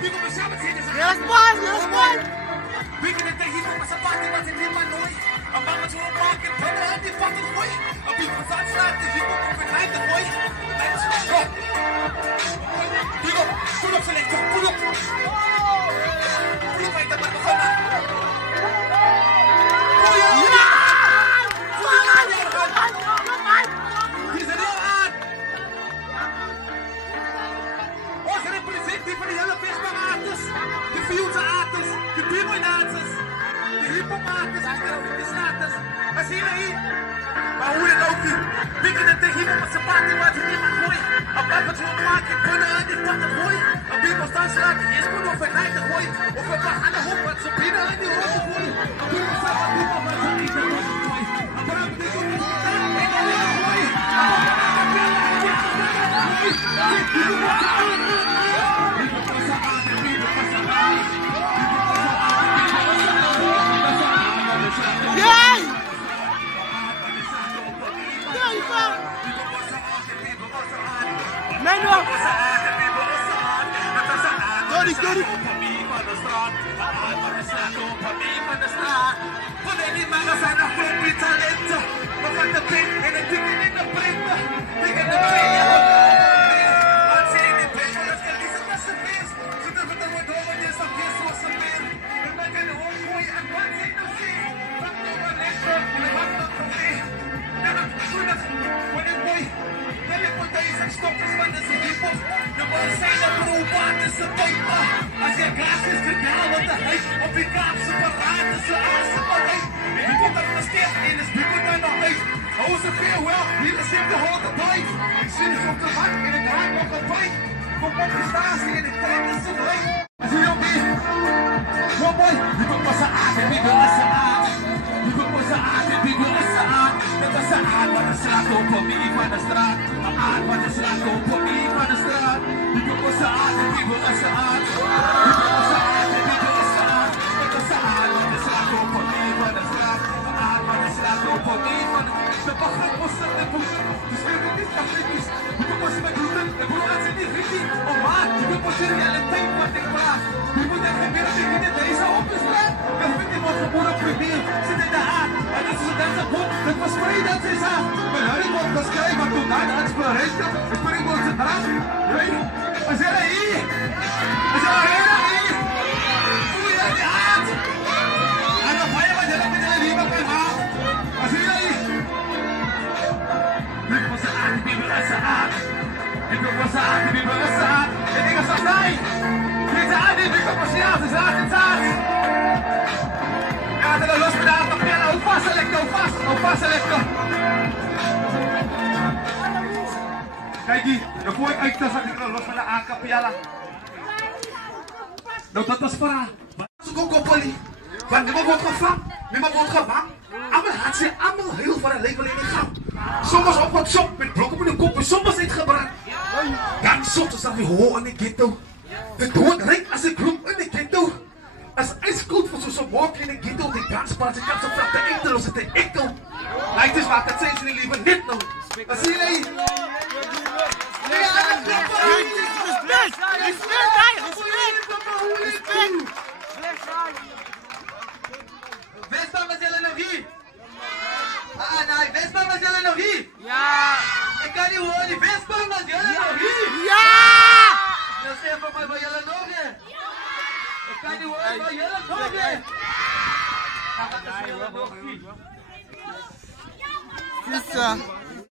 Yes, boy! Yes, boy! Bikin na tayo mo masapati ba si Manoy? Ang mga sumabakin pa na hindi patin boy. Ang bikin sa atin hindi mo overnight boy. Let's go. Bigo, tulog sa lekto, tulog. Tulog ay dapat ko na. Bikin na tayo mo masapati ba si Manoy? Ang mga sumabakin pa na hindi patin boy. Ang bikin sa atin hindi mo overnight boy. O pa ba ana ho pa sa pina hindi mo boy. Ang bikin sa atin mo ba sa ito boy. Ang mga bikin mo sa boy. Yay! Manuel! Sorry, sorry! As je gas is gedaald op de huis, op je kaapse parade, ze aarsen van huis. Je komt er nog steeds in, dus wie moet daar nog uit? Oh, ze farewell, hier is in de hoge tijd. Ik zie het op de bank en ik draai nog een bike. Kom op de statie en ik trek de zin leeg. Als je ook niet, kom boy, je komt pas aan en wie wil is ze aan. Je komt pas aan en wie wil is ze aan. Dat is ze aan van de straat, op me van de straat. Aan van de straat, op me van de straat. Je komt pas aan en wie wil is ze aan. Kijk die, dan gooi ik uit dat ik los van de A-capiala. Nou dat was para. Zo kom op poli. Want niemand wordt gevangen, niemand wordt gevangen. Allemaal had ze allemaal heel veel een leven in de gang. Soms op wat shop met blokken met een kop en soms niet gebrand. Dan soms dan weer hoog in de ghetto. De dood rijdt als een groep in de ghetto. Als ijskoud voor zo'n walk in de ghetto, die danspaard, ik kan zo vlak de eten los, het is eten. Lijkt dus maar, dat zijn ze niet liever niet nog. Wat zie je? Vespa, was jullie nog hier? Ah, nee, Vespa, was jullie nog hier? Ja! Ik kan niet horen, Vespa, was jullie nog hier? Ja! Dan zeg maar wat jullie nog hier? Ik kan niet horen, wat jullie nog hier? Pizza!